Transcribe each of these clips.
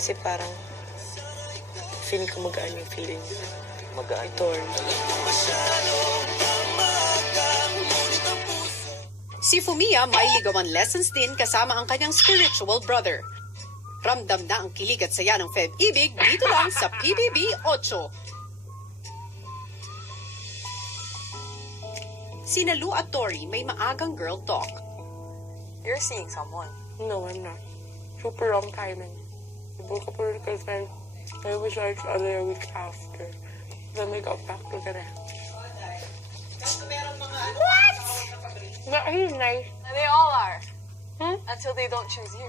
Kasi parang feeling ko magaan yung feeling niya. Magaan. Tori. Si Fumiya may ligawan lessons din kasama ang kanyang spiritual brother. Ramdam na ang kilig at saya ng Feb-ibig dito lang sa PBB 8. Sina Lou at Tori may maagang girl talk. You're seeing someone. No, I'm not. Super wrong timing. We broke up with because then we saw each other a week after. Then we got back together. What? But he's nice. They all are. Hmm? Until they don't choose you.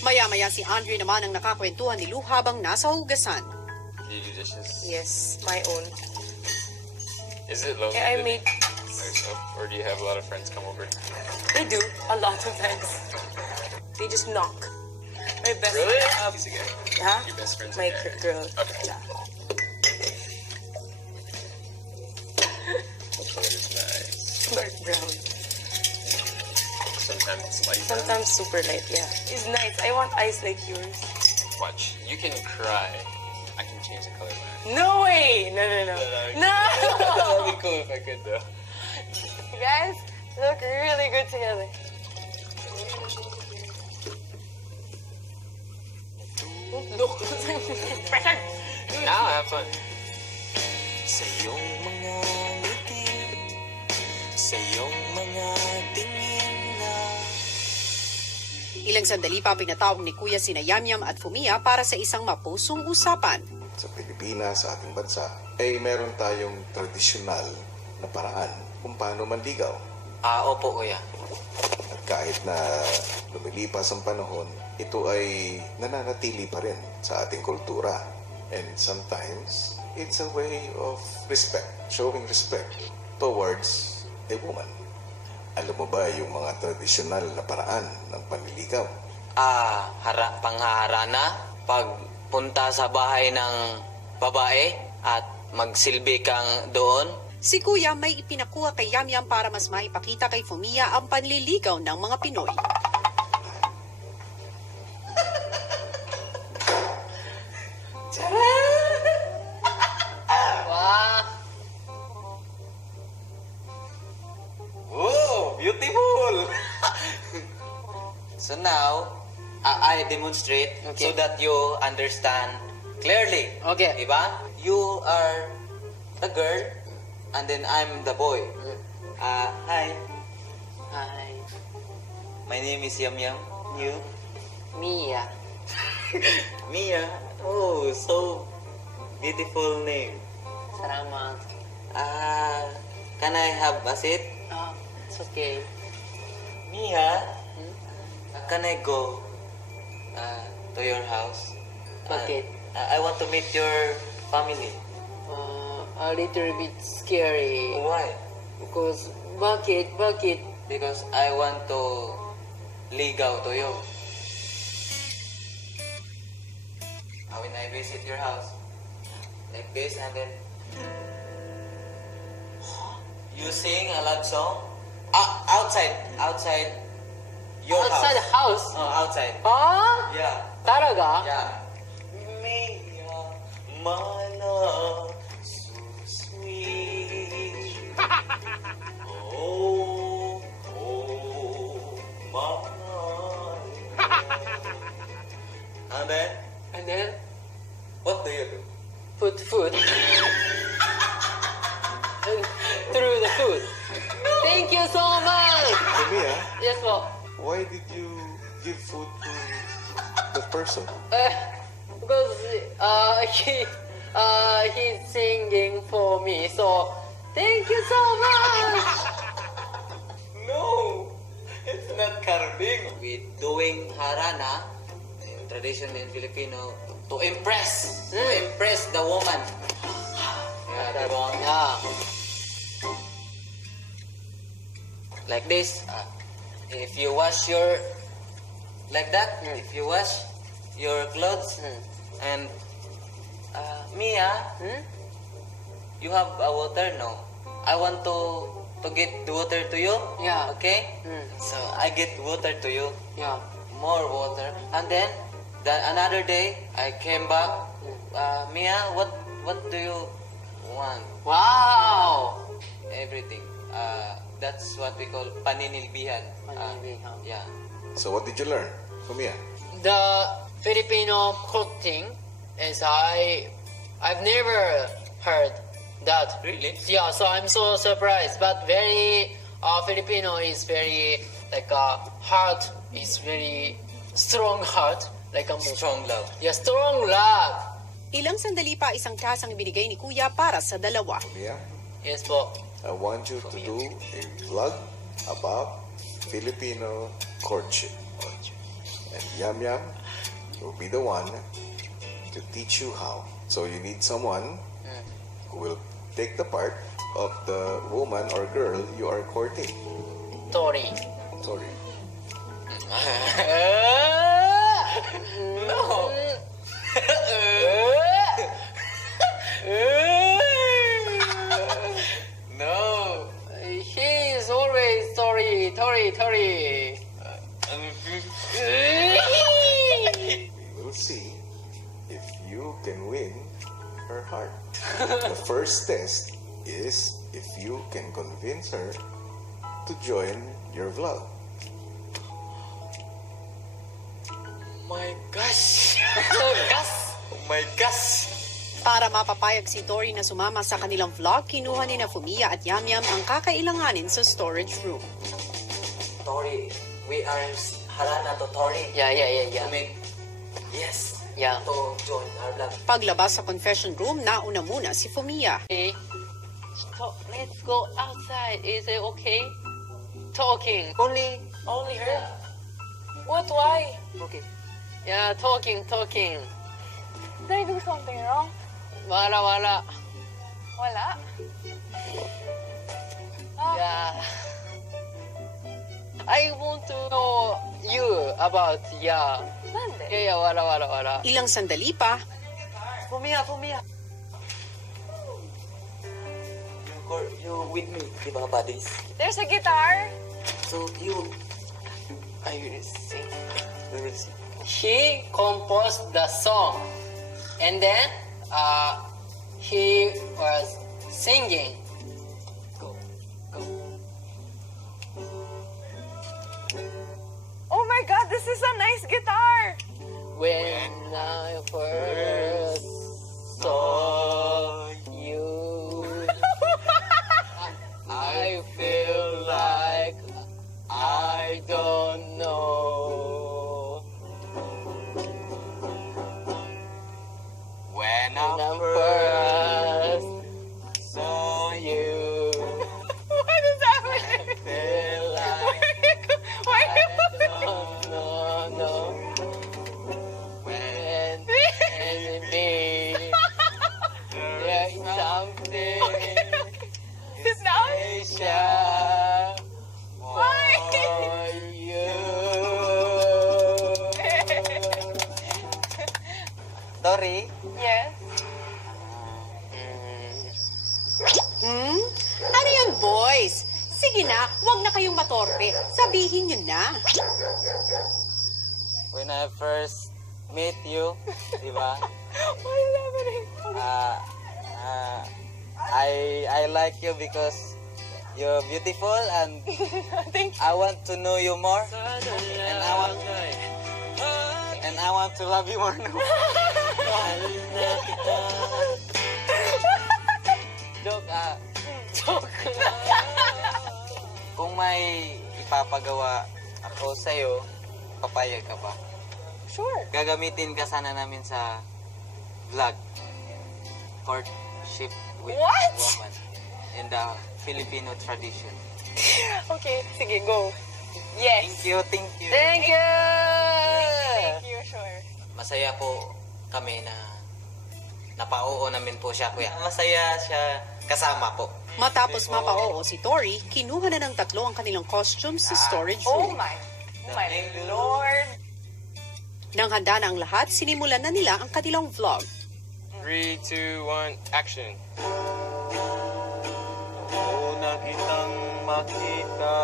Maya-maya si Andre naman ang nakakwentuhan ni Lou habang nasa hugasan. Do you do dishes? Yes, my own. Is it lonely? Yeah, I living made. by yourself, or do you have a lot of friends come over? They do a lot of times. They just knock. My best. Really? He's a guy. Huh? Your best friend's a My guy. girl. Okay. Yeah. The color is nice. Dark brown. Sometimes it's light. Sometimes super light. Yeah. It's nice. I want eyes like yours. Watch. You can cry. I can change the color of my eyes. No way! No, no, no. No! That'd be cool if I could, though. You guys look really good together. Look. Now have fun. Sa iyong mga ngiti, sa iyong mga tingin na Ilang sandali pa pinatawag ni Kuya sina Yamyam at Fumiya para sa isang mapusong usapan. Sa Pilipinas, sa ating bansa, ay meron tayong tradisyonal na paraan kung paano manligaw. Opo, kuya. At kahit na lumilipas ang panahon, ito ay nananatili pa rin sa ating kultura. And sometimes, it's a way of respect, showing respect towards a woman. Alam mo ba yung mga tradisyonal na paraan ng panliligaw? Panghaharana, pagpunta sa bahay ng babae at magsilbi kang doon. Si Kuya may ipinakuha kay Yamyam para mas maipakita kay Fumiya ang panliligaw ng mga Pinoy. Oh, beautiful! So now, I demonstrate so that you understand clearly. Okay. Diba? You are the girl, and then I'm the boy. Hi. Hi. My name is Yam Yam. You? Mia. Mia. Oh, so beautiful name. Salamat. Can I have a seat? It's okay. Mia, can I go to your house? Bakit? I want to meet your family. A little bit scary. Why? Because, bakit? Because I want to ligaw to you. When I visit your house, like this, and then you sing a love song outside your Outside the house? outside. Yeah. Talaga? Yeah. Mia, my love, so sweet. Oh, my love. And then, what do you do? Put food. Through the food. Thank you so much! Mia, Yes po. why did you give food to the person? Because he's singing for me, so thank you so much! No, it's not carving. We doing harana, in tradition in Filipino, to impress the woman. Yeah, diba? Yeah. Like this. If you wash your like that, if you wash your clothes, and Mia, you have a water? No. I want to get the water to you. Yeah. Okay. So I get water to you. Yeah. More water, and then Another day, I came back. Mia, what do you want? Wow! Everything. That's what we call paninilbihan. Paninilbihan. Yeah. So what did you learn from Mia? The Filipino cooking is I've never heard that. Really? Yeah, so I'm so surprised. But very Filipino is very like heart is very strong heart like a Strong love. Yeah, strong love. Ilang sandali pa isang task ang binigay ni Kuya para sa dalawa. Mia, Yes po. I want you to do a vlog about Filipino courtship. And Yam Yam will be the one to teach you how. So you need someone who will take the part of the woman or girl you are courting. Tori. Sorry. No. No. He is always Tori. We will see if you can win her heart. The first test is if you can convince her to join your vlog. My gosh. Oh my gosh. Para mapapayag si Tori na sumama sa kanilang vlog, kinuha ni na Fumiya at Yam Yam ang kakailanganin sa storage room. Tori, we are harana to Tori. Yeah. To make yes. Yeah. To join our vlog. Paglabas sa confession room, nauna muna si Fumiya. Okay. So, let's go outside. Is it okay? Talking. Only her? What? Why? okay. Yeah, talking. Did I do something wrong? Wala. Wala. Yeah. I want to know you about Nande? Yeah, wala. Ilang sandali pa, Fumiya. You with me, di ba, buddies? There's a guitar. So you I will sing. will see. He composed the song, and then he was singing. Go. Oh my God, this is a nice guitar. When I first saw you, I feel like I don't know. When When I first saw you, What is happening? feel like Why are you no. When me, there is something Sit down. special Why? for you. Tori, Yes. Ano yan, boys? Sige na, huwag na kayong matorpe. Sabihin nyo na. when I first meet you, di ba? What is happening? I like you because you're beautiful and Thank you. I want to know you more and I want to love you more now. Joke. Kung may ipapagawa ako sa'yo, papayag ka ba? Sure. Gagamitin ka sana namin sa vlog. Courtship with What? woman in the Filipino tradition. Okay, sige, go. Yes. Thank you. Thank you. Thank you, sure. Masaya po kami na napauo namin po siya, kuya. Masaya siya kasama po. Matapos mapa-oo si Tori, kinuha na ng tatlo ang kanilang costumes sa storage Oh room. my Lord. Nang handa na ang lahat, sinimulan na nila ang kanilang vlog. 3, 2, 1, action. Una kitang makita,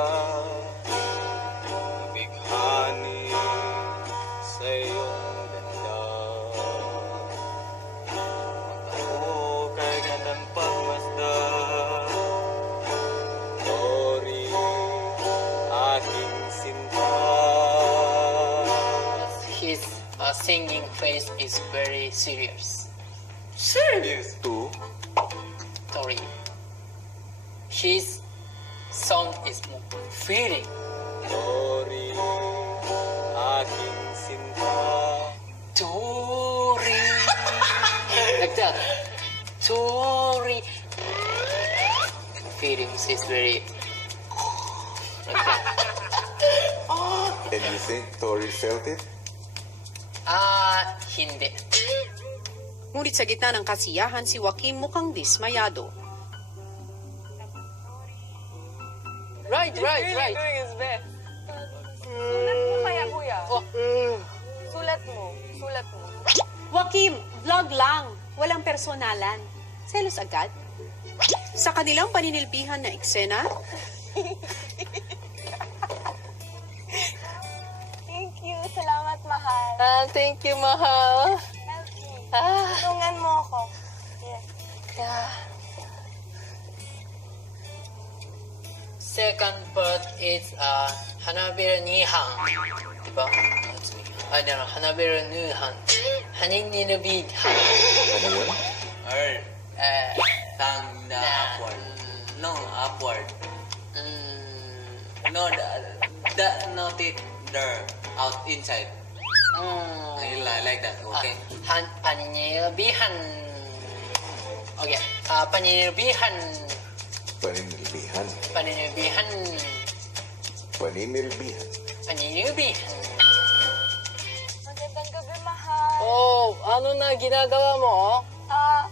bighani sa iyong ganda. singing face is very serious. Serious. Two, Tori. His sound is more feeling. Tori, aking sinta. Tori. Like that. Tori. Feelings is very like that. and you think Tori felt it? Hindi. Ngunit sa gitna ng kasiyahan, si Joaquim mukhang dismayado. Right. Really doing his best. Sulat mo kaya, kuya. Sulat mo. Joaquim, vlog lang. Walang personalan. Selos agad. Sa kanilang paninilbihan na eksena, Thank you. Salamat, mahal. Thank you, mahal. Help me. Tulungan mo ako. Yes. Second part is Hanabira Nihan. Diba? Hanabira Nihan. Haninilbihan. Ano yun? Tongue the upward. No, upward. No, not it there, out inside. Like that, okay? Paninilbihan. Okay. Paninilbihan. Paninilbihan. Paninilbihan. Paninilbihan. Paninilbihan. Magandang gabi, mahal. Oh, ano na ginagawa mo?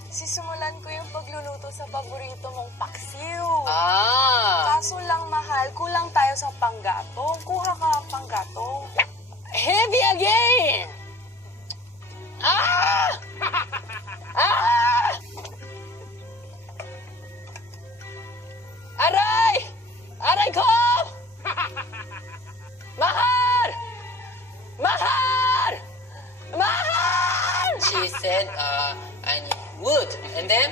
Sisimulan ko yung pagluluto sa paborito mong paksiw. Ah! Kaso lang, mahal, kulang tayo sa panggatong. Kuha ka panggatong. Heavy again! Ah! Aray! Aray ko! Mahal! Mahal! Mahal! She said, I need wood. And then,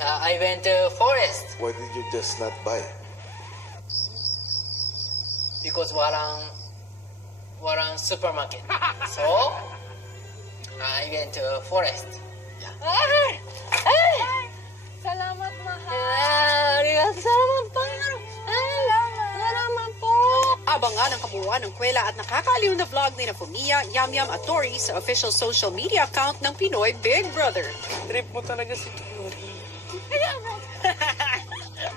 I went to forest. Why did you just not buy? Because walang supermarket. So, I went to forest. Salamat, mahal. Salamat po. Salamat po. abangan ang kabuuan ng kwela at nakakaaliw na vlog ni na Fumiya, Yamyam at Tori sa official social media account ng Pinoy Big Brother. Trip mo talaga si Tori.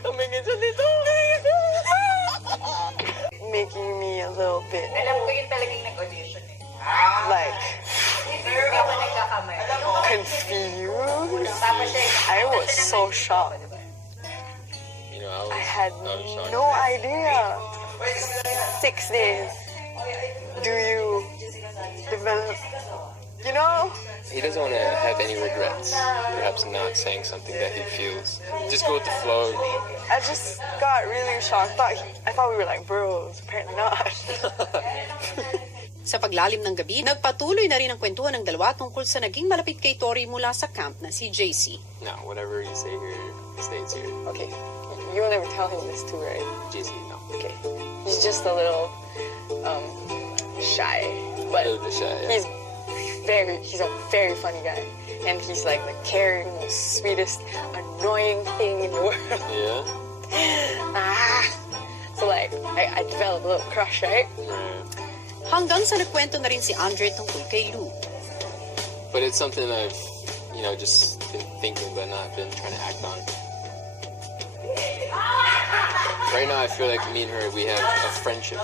Tumingin siya dito. Making me a little bit Alam ko yun talagang nag-audition eh. like Hindi ako nagkakamay. confused. Tapos siya, I was so shocked. You know, I had I was shocked. no idea. 6 days. Do you develop, you know? He doesn't want to have any regrets. Perhaps not saying something that he feels. Just go with the flow. I just got really shocked. I thought we were like bros. Apparently not. Sa paglalim ng gabi, nagpatuloy na rin ang kwentuhan ng dalawa tungkol sa naging malapit kay Tori mula sa camp na si JC. No, whatever you say here stays here. Okay, you'll never tell him this too, right? JC, no. Okay. He's just a little shy, but A little bit shy, yeah. he's a very funny guy, and he's like the caring, most sweetest, annoying thing in the world. Yeah? So like I developed a little crush, right? Right. Hanggang sa nagkwento na rin si Andre tungkol kay Lou. But it's something I've, just been thinking but not been trying to act on. Right now, I feel like me and her, we have a friendship.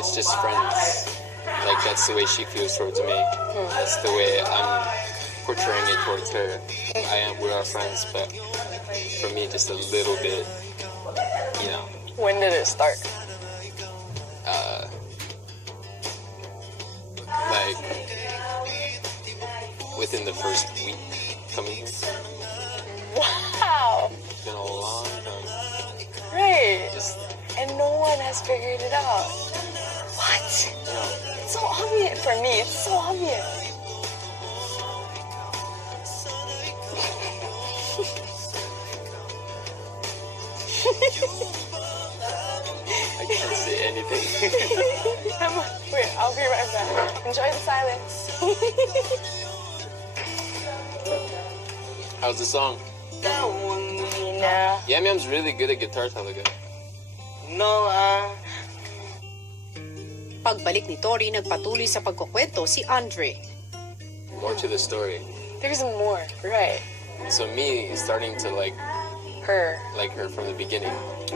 It's just friends. Like, that's the way she feels towards me. That's the way I'm portraying it towards her. We are friends, but for me, just a little bit, When did it start? like, within the first week coming here. Wow, It's been a long time. right. And no one has figured it out. What? Yeah. It's so obvious for me. It's so obvious. I can't say anything. Wait, I'll be right back. Enjoy the silence. How's the song? Nah. Yam Yam's really good at guitar talaga. No, Pagbalik ni Tori, nagpatuloy sa pagkukwento si Andre. More to the story. There's more, right? So me starting to like Her. her from the beginning.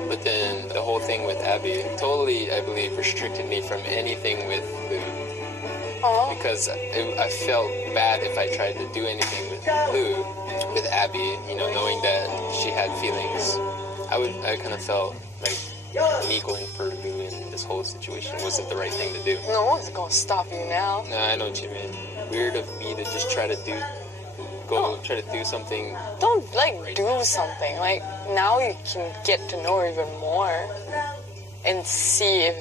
But then the whole thing with Abby totally, I believe, restricted me from anything with Lou. Oh. Because I felt bad if I tried to do anything with Lou, with Abby, you know, knowing that she had feelings. I kind of felt like me going for Lou in this whole situation wasn't the right thing to do. No one's gonna stop you now. Nah, I know what you mean. Weird of me to just try to do something. Don't do something. Like now you can get to know her even more and see if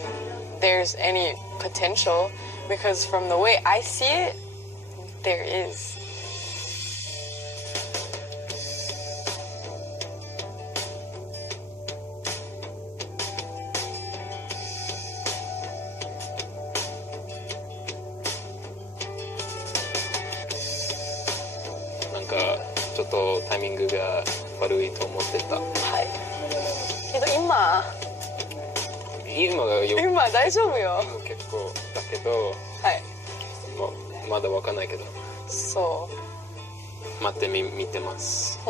there's any potential. Because from the way I see it, there is.ちょっとタイミングが悪いと思ってた。はい。けど今大丈夫よ。結構だけど、はい。まだわかんないけど。そ待って見てます。う。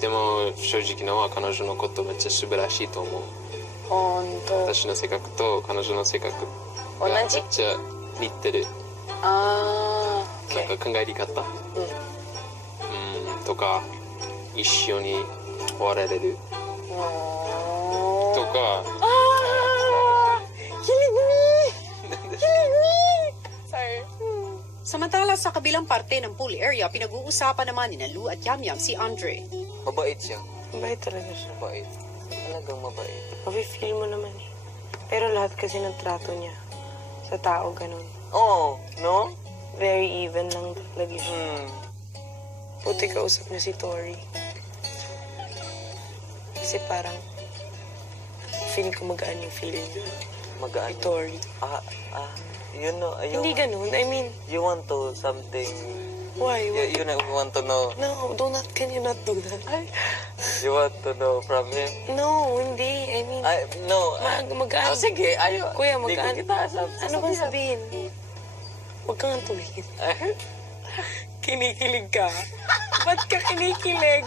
でも正直のは彼女のことめっちゃ素晴らしいと思う。ほんと。私の性格と彼女の性格がめっちゃ似てる。ああ。なんか考え方、とか一緒に終わられるとか。Sorry. Samantala sa kabilang parte ng pool area, pinag-uusapan naman ni Lou at Yam Yam si Andre. mabait siya. Mabait talaga siya. Mabait. Talagang mabait. Mafe-feel mo naman eh. Pero lahat kasi ng trato niya sa tao ganun. Oo, no? Very even lang talaga siya. Buti kausap niya si Tori. Kasi parang feeling ko magaan yung feeling niya. Magaan. Kay Tori. You know, Hindi ganun. I mean, you want to something. why? You want to know. No, can you not do that? You want to know from him. No, hindi. I mean, No. magaan. Sige, ayo. Kuya, Hindi magaan. ko kita Ano bang sabihin? Huwag kang tumingin. Kinikilig ka. Ba't ka kinikilig?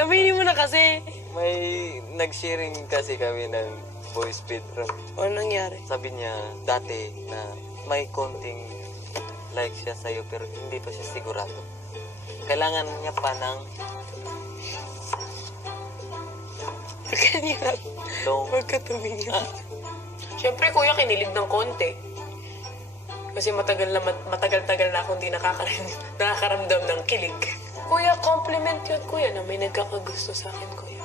Aminin mo na kasi. May nag-sharing kasi kami ng voice bedroom. Ano nangyari? Sabi niya dati na may konting like siya sa'yo pero hindi pa siya sigurado. Kailangan niya pa ng Kanya long... Huwag ka tumingin. Siyempre, kuya, kinilig ng konti. Kasi matagal-tagal na akong di nakakaramdam ng kilig. Kuya, compliment yun, kuya, na may nagkakagusto sa akin, kuya.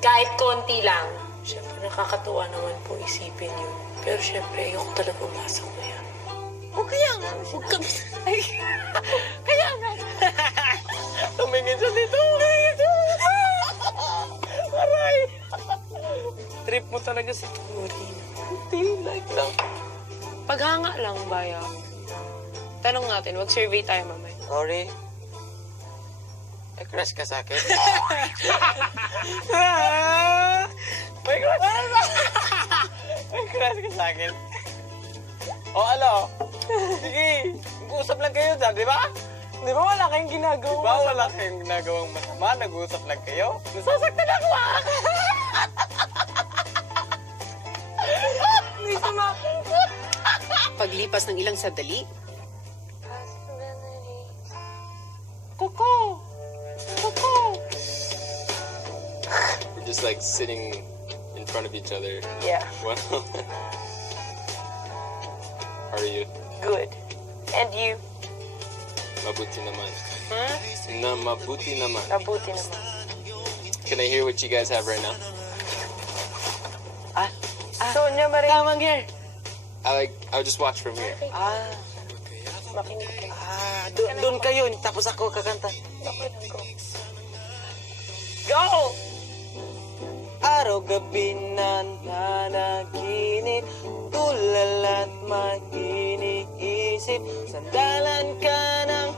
Kahit konti lang. Siyempre, nakakatuwa naman po isipin yun. Pero siyempre, ayoko talaga umasa, kuya. O kaya nga, huwag ka... Kaya nga. Tumingin siya dito. Aray! Trip mo talaga si Tori. Hindi, like lang. Paghanga lang, baya. Tanong natin, mag-survey tayo mamaya. Sorry. May crush ka sa akin? May crush! May crush ka sa akin? O ano? Sige, mag-uusap lang kayo dyan, di ba? Di ba wala kayong ginagawa? Di ba wala kayong ginagawang masama? Nag-uusap lang kayo? Nasasaktan ako ah! Hindi sama. Paglipas ng ilang sandali, Coco! We're just like sitting in front of each other. Yeah. Well, how are you? Good. And you? Mabuti naman. Hmm? Mabuti naman. Mabuti naman. Can I hear what you guys have right now? Sonia Marie. Tamang here. I'll just watch from here. Makinig ko. Doon kayo, tapos ako kakanta. Okay lang, go. Go! araw-gabi na nanaginip, tulala't mag-iniisip. Sandalan ka ng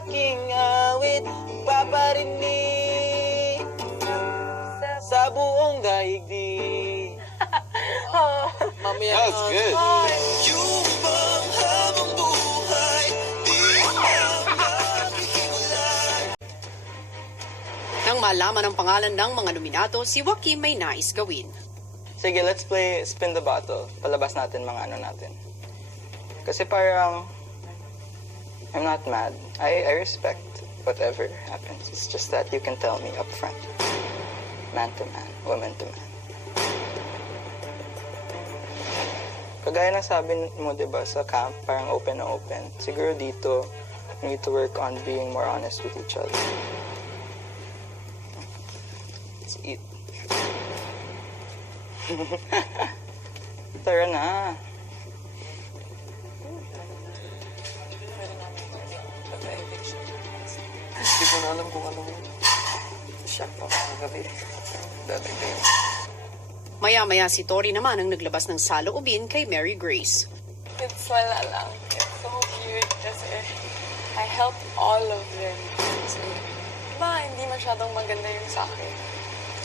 aking awit, paparinig sa buong daigdig. Mamaya That was good. Nang malaman ang pangalan ng mga nominado, si Joaquim may nais gawin. Sige, let's play spin the bottle. Palabas natin mga ano natin. Kasi parang, I'm not mad. I respect whatever happens. It's just that you can tell me up front. Man to man, woman to man. Kagaya ng sabi mo, diba, sa camp, parang open na open. Siguro dito, we need to work on being more honest with each other. Let's eat. Tara na. Hindi ko na alam kung anong shock pa kagabi. Dadagdag. Maya-maya si Tori naman ang naglabas ng saloobin kay Mary Grace. It's wala lang. It's so weird kasi I helped all of them. Kasi, diba, hindi masyadong maganda yung sa akin.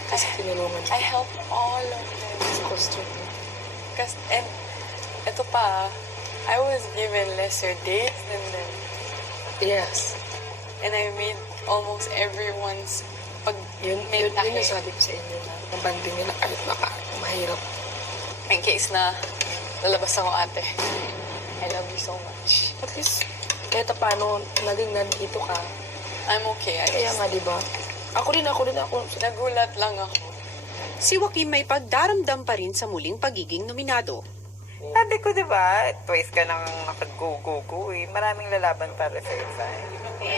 Kasi tinulungan I helped all of them. sa costume. Kasi, and, eto pa, I was given lesser dates than them. Yes. And I made almost everyone's pag Yun may yung tahe. sabi ko sa inyo na ang banding nila kahit mahirap. In case na lalabas ako, ate. I love you so much. At least, kahit paano naging nandito ka. I'm okay. Kaya nga, di ba? Ako rin. Nagulat lang ako. Si Joaquim may pagdaramdam pa rin sa muling pagiging nominado. Sabi ko, di ba, twice ka nang nakag-go-go-go eh. Maraming lalaban para sa isa.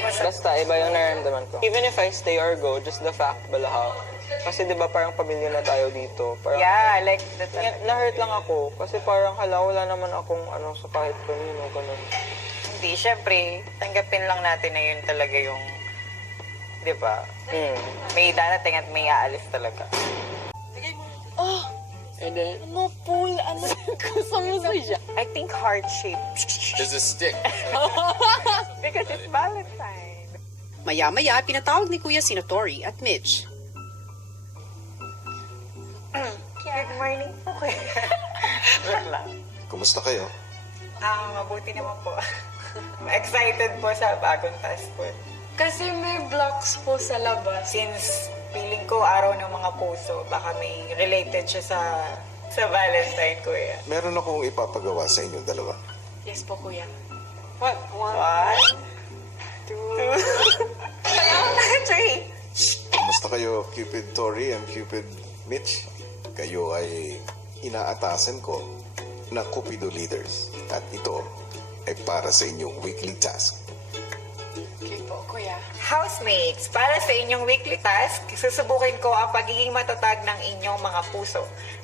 Basta, iba yung nararamdaman ko. Even if I stay or go, just the fact, balahaw. Kasi di ba parang pamilya na tayo dito. Parang, Yeah, like that. Na-hurt lang ako. Kasi parang wala naman akong ano sa kahit kanino, ganun. Hindi, syempre, tanggapin lang natin na yun talaga yung, di ba? May darating at may aalis talaga. And then Ano, pool? Ano? Gusto siya. I think heart shape. there's a stick. Because it's Valentine. Maya-maya, pinatawag ni Kuya sina Tori at Mitch. Good morning po kayo. Joke lang. Kumusta kayo? Mabuti naman po. Excited po sa bagong task po. Kasi may blocks po sa labas. Since feeling ko araw ng mga puso, baka may related siya sa Valentine, kuya. Meron akong ipapagawa sa inyong dalawa. Yes po, Kuya. What? One, two, three. Kumusta kayo, Cupid Tori and Cupid Mitch? Kayo ay inaatasan ko na Cupido leaders. At ito ay para sa inyong weekly task. Okay po, Kuya. Housemates, para sa inyong weekly task, susubukin ko ang pagiging matatag ng inyong mga puso.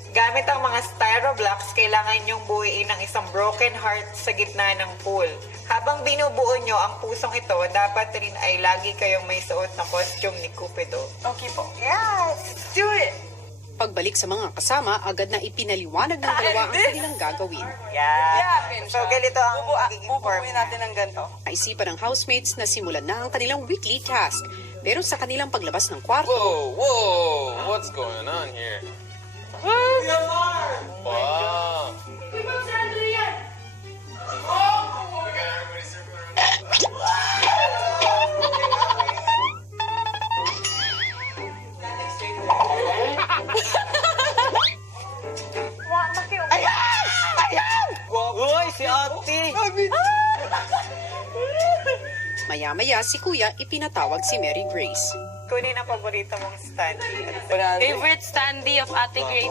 Gamit ang mga styroblocks, kailangan niyong buuin ng isang broken heart sa gitna ng pool. Habang binubuo niyo ang pusong ito, dapat rin ay lagi kayong may suot na costume ni Cupido. Okay po. Yes! Let's do it! Pagbalik sa mga kasama, agad na ipinaliwanag ng dalawa ang kanilang gagawin. Yeah! So, ganito ang magiging form ng ganito. Naisipan ng housemates na simulan na ang kanilang weekly task. Pero sa kanilang paglabas ng kwarto, Whoa! What's going on here? Wow! Uy, si ate! maya-maya si Kuya ipinatawag si Mary Grace. Kunin ang paborito mong standee. Favorite standee of Ate Grace.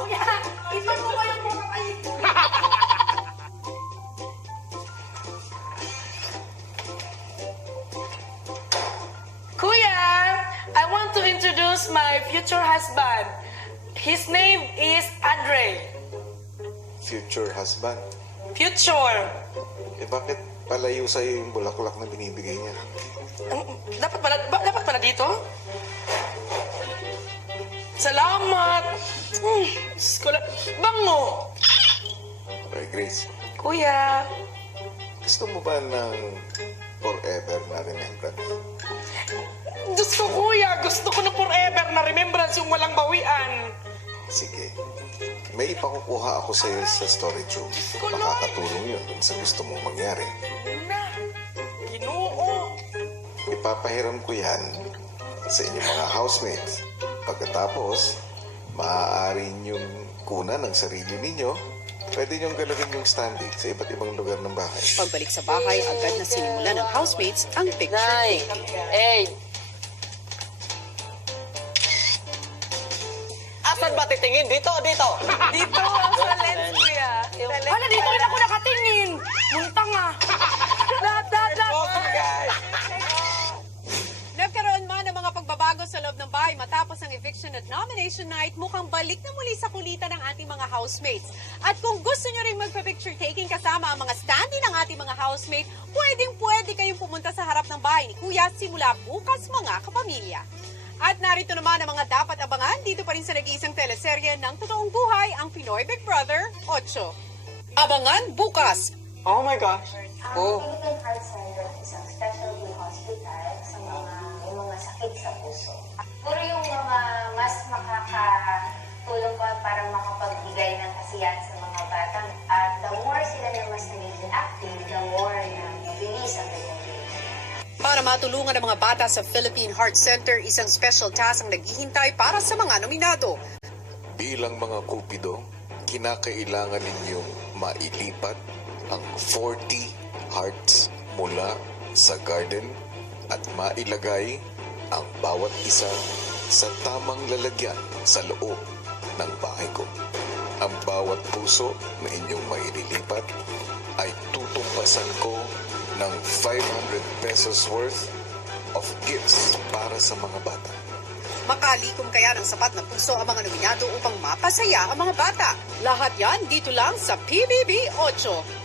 Kuya, I want to introduce my future husband. His name is Andre. Future husband. Future. Eh bakit palayo sa'yo yung bulaklak na binibigay niya? Dapat pala dito? Salamat! Diyos ko lang. Bango! Okay, Grace, Kuya, gusto mo ba ng forever na remembrance? gusto kuya. Gusto ko na forever na remembrance yung walang bawian. Sige. May ipakukuha ako sa'yo sa storage room. Makakatulong yun dun sa gusto mong mangyari. Na, Ginoo. Ipapahiram ko yan sa inyong mga housemates. Pagkatapos, maaari niyong kunan ng sarili ninyo. Pwede niyong galawin yung standing sa iba't ibang lugar ng bahay. Pagbalik sa bahay, agad na sinimula ng housemates ang picture Nine, taking. 8. Asan ba titingin? Dito, dito. Dito, sa lens, kuya. Hala, dito rin ako nakatingin. Muntang ah. Nagkaroon man ng mga pagbabago sa loob ng bahay matapos ang eviction at nomination night, mukhang balik na muli sa kulitan ng ating mga housemates. At kung gusto nyo rin magpa-picture taking kasama ang mga standee ng ating mga housemates, pwedeng-pwede kayong pumunta sa harap ng bahay ni Kuya simula bukas, mga kapamilya. At narito naman ang mga dapat abangan dito pa rin sa nag-iisang teleserye ng totoong buhay, ang Pinoy Big Brother 8. Abangan bukas! Oh my gosh. Oh. Philippine Heart Center is isang specialty hospital sa may mga sakit sa puso. Siguro yung mga mas makakatulong pa para makapagbigay ng kasiyahan sa mga bata. At the more sila na mas nagiging active, the more na mabilis ang kanyang Para matulungan ang mga bata sa Philippine Heart Center, isang special task ang naghihintay para sa mga nominado. Bilang mga kupido, kinakailangan ninyong mailipat ang 40 hearts mula sa garden at mailagay ang bawat isa sa tamang lalagyan sa loob ng bahay ko. Ang bawat puso na inyong maililipat ay tutumpasan ko ng 500 pesos worth of gifts para sa mga bata. Makalikom kaya ng sapat na puso ang mga nominado upang mapasaya ang mga bata. Lahat yan dito lang sa PBB 8.